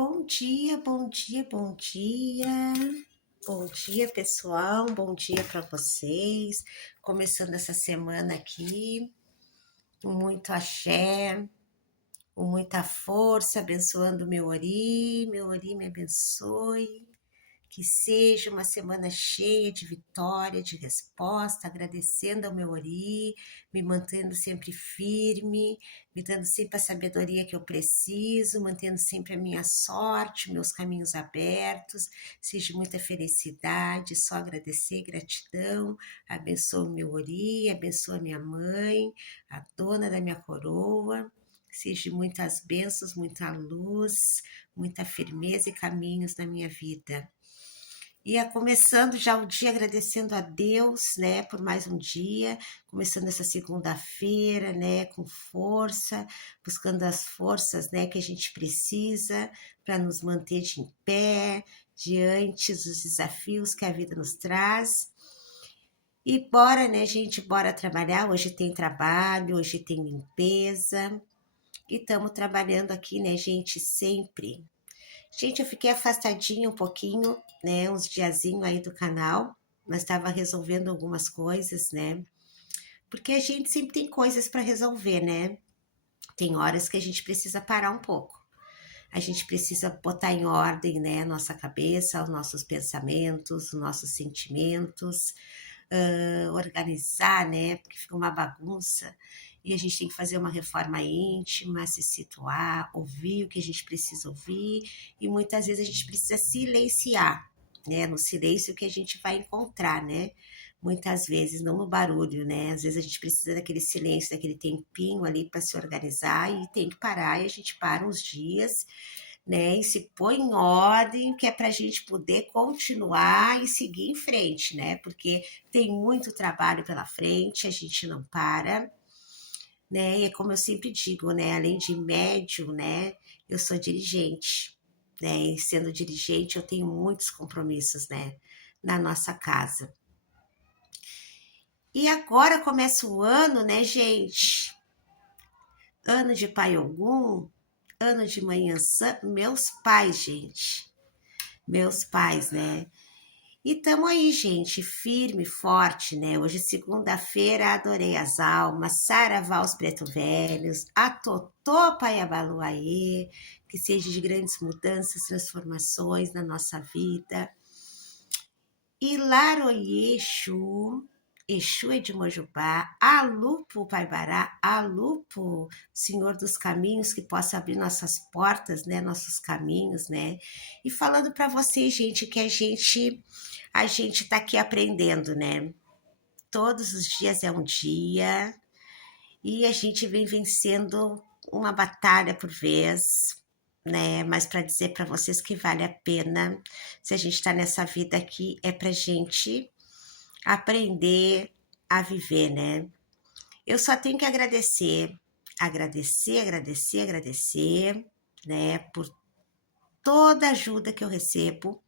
Bom dia, bom dia, bom dia. Bom dia, pessoal. Bom dia para vocês. Começando essa semana aqui, com muito axé, com muita força, abençoando meu ori me abençoe. Que seja uma semana cheia de vitória, de resposta, agradecendo ao meu ori, me mantendo sempre firme, me dando sempre a sabedoria que eu preciso, mantendo sempre a minha sorte, meus caminhos abertos, seja muita felicidade, só agradecer, gratidão, abençoa o meu ori, abençoa minha mãe, a dona da minha coroa, seja muitas bênçãos, muita luz, muita firmeza e caminhos na minha vida. Ia começando já o dia agradecendo a Deus, né, por mais um dia, começando essa segunda-feira, né, com força, buscando as forças, né, que a gente precisa para nos manter de em pé, diante dos desafios que a vida nos traz. E bora, né, gente, bora trabalhar. Hoje tem trabalho, hoje tem limpeza. E estamos trabalhando aqui, né, gente, sempre. Gente, eu fiquei afastadinha um pouquinho, né, uns diazinho aí do canal, mas estava resolvendo algumas coisas, né? Porque a gente sempre tem coisas para resolver, né? Tem horas que a gente precisa parar um pouco. A gente precisa botar em ordem, né, a nossa cabeça, os nossos pensamentos, os nossos sentimentos, organizar, né, porque fica uma bagunça e a gente tem que fazer uma reforma íntima, se situar, ouvir o que a gente precisa ouvir e muitas vezes a gente precisa silenciar, né, no silêncio que a gente vai encontrar, né, muitas vezes, não no barulho, né, às vezes a gente precisa daquele silêncio, daquele tempinho ali para se organizar e tem que parar e a gente para uns dias, né? E se põe em ordem, que é para a gente poder continuar e seguir em frente, né? Porque tem muito trabalho pela frente, a gente não para, né? E é como eu sempre digo, né? Além de médium, né? Eu sou dirigente, né? E sendo dirigente, eu tenho muitos compromissos, né? Na nossa casa. E agora começa o ano, né, gente? Ano de Pai Ogum, ano de Manhã Sã, meus pais, gente. Meus pais, né? E tamo aí, gente, firme, forte, né? Hoje, segunda-feira, adorei as almas, saravá os preto velhos, a Totô Paiabaluaê, que seja de grandes mudanças, transformações na nossa vida. E Laroyexu, Exu é de Mojubá, Alupo Paibará, Alupo, Senhor dos Caminhos, que possa abrir nossas portas, né, nossos caminhos, né? E falando para vocês, gente, que a gente tá aqui aprendendo, né? Todos os dias é um dia e a gente vem vencendo uma batalha por vez, né? Mas para dizer para vocês que vale a pena, se a gente está nessa vida aqui, é para gente aprender a viver, né? Eu só tenho que agradecer, agradecer, agradecer, agradecer, né? Por toda a ajuda que eu recebo.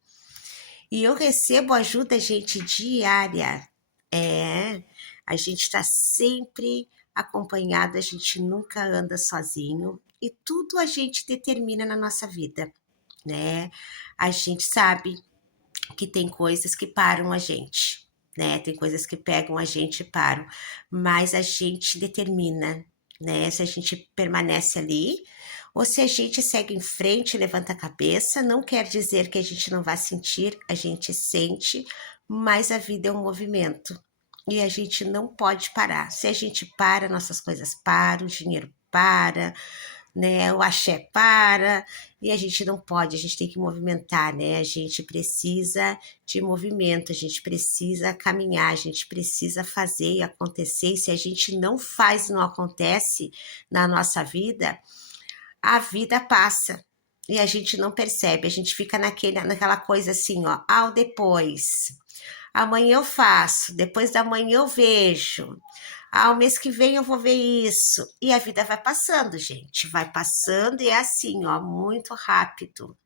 E eu recebo ajuda, gente, diária. É, a gente está sempre acompanhado, a gente nunca anda sozinho. E tudo a gente determina na nossa vida, né? A gente sabe que tem coisas que param a gente, né? Tem coisas que pegam a gente e param, mas a gente determina, né? Se a gente permanece ali ou se a gente segue em frente, levanta a cabeça, não quer dizer que a gente não vai sentir, a gente sente, mas a vida é um movimento e a gente não pode parar. Se a gente para, nossas coisas param, o dinheiro para, né? O axé para, e a gente não pode, a gente tem que movimentar, né? A gente precisa de movimento, a gente precisa caminhar, a gente precisa fazer e acontecer. E se a gente não faz e não acontece na nossa vida, a vida passa. E a gente não percebe, a gente fica naquela coisa assim, ó, ao depois. Amanhã eu faço, depois da manhã eu vejo. Ah, o mês que vem eu vou ver isso. E a vida vai passando, gente. Vai passando e é assim, ó, muito rápido.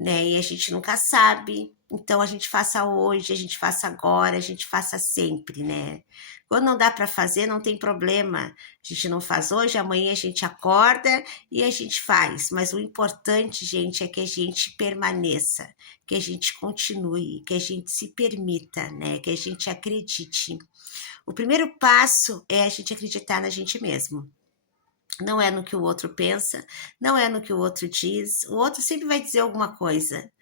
né? E a gente nunca sabe. Então a gente faça hoje, a gente faça agora, a gente faça sempre, né? Quando não dá para fazer, não tem problema. A gente não faz hoje, amanhã a gente acorda e a gente faz. Mas o importante, gente, é que a gente permaneça, que a gente continue, que a gente se permita, né? Que a gente acredite. O primeiro passo é a gente acreditar na gente mesmo. Não é no que o outro pensa, não é no que o outro diz. O outro sempre vai dizer alguma coisa,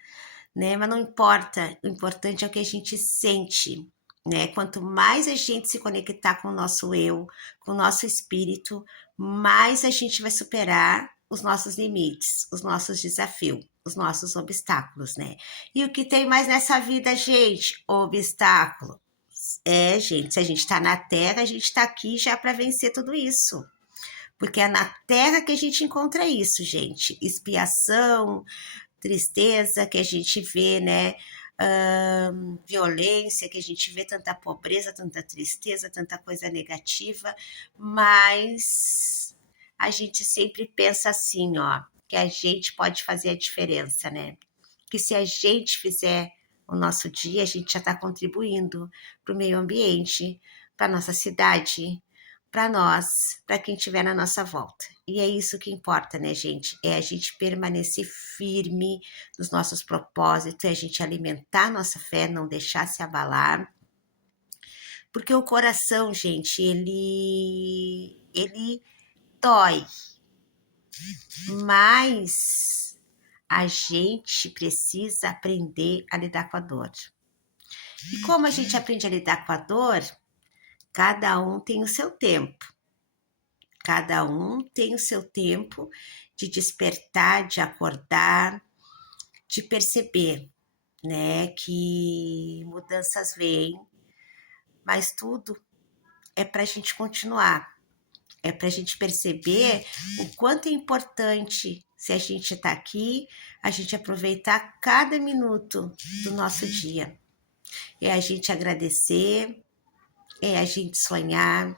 né? Mas não importa. O importante é o que a gente sente, né? Quanto mais a gente se conectar com o nosso eu, com o nosso espírito, mais a gente vai superar os nossos limites, os nossos desafios, os nossos obstáculos, né? E o que tem mais nessa vida, gente? Obstáculo. É, gente, se a gente tá na Terra, a gente tá aqui já para vencer tudo isso. Porque é na Terra que a gente encontra isso, gente. Expiação, tristeza que a gente vê, né? Violência, que a gente vê tanta pobreza, tanta tristeza, tanta coisa negativa, mas a gente sempre pensa assim, ó, que a gente pode fazer a diferença, né? Que se a gente fizer o nosso dia, a gente já está contribuindo para o meio ambiente, para nossa cidade, para nós, para quem estiver na nossa volta. E é isso que importa, né, gente? É a gente permanecer firme nos nossos propósitos, é a gente alimentar nossa fé, não deixar se abalar. Porque o coração, gente, ele dói, mas a gente precisa aprender a lidar com a dor. E como a gente aprende a lidar com a dor, cada um tem o seu tempo. Cada um tem o seu tempo de despertar, de acordar, de perceber, né, que mudanças vêm, mas tudo é para a gente continuar, é para a gente perceber o quanto é importante, se a gente está aqui, a gente aproveitar cada minuto do nosso dia. É a gente agradecer, é a gente sonhar,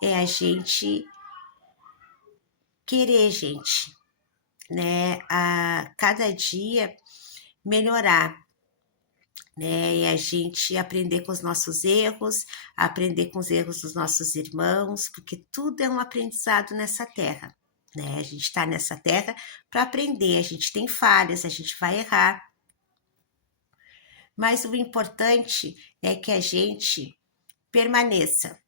é a gente querer, gente, né? A cada dia melhorar, né? E a gente aprender com os nossos erros, aprender com os erros dos nossos irmãos, porque tudo é um aprendizado nessa terra, né? A gente está nessa terra para aprender, a gente tem falhas, a gente vai errar, mas o importante é que a gente permaneça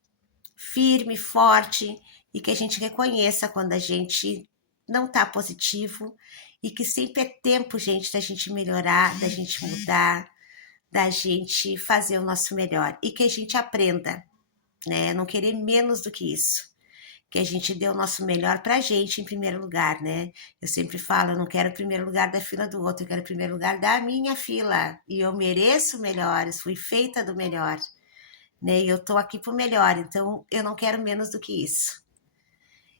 firme, forte e que a gente reconheça quando a gente não está positivo e que sempre é tempo, gente, da gente melhorar, da gente mudar, da gente fazer o nosso melhor e que a gente aprenda, né? Não querer menos do que isso. Que a gente dê o nosso melhor pra gente em primeiro lugar, né? Eu sempre falo, eu não quero o primeiro lugar da fila do outro, eu quero o primeiro lugar da minha fila. E eu mereço melhores, fui feita do melhor, né? E eu tô aqui pro melhor, então eu não quero menos do que isso.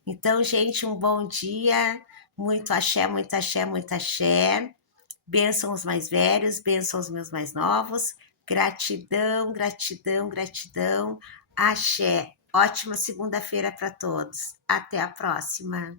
Então, gente, um bom dia, muito axé, muito axé, muito axé. Bençam os mais velhos, bençam os meus mais novos. Gratidão, gratidão, gratidão. Axé. Ótima segunda-feira para todos. Até a próxima.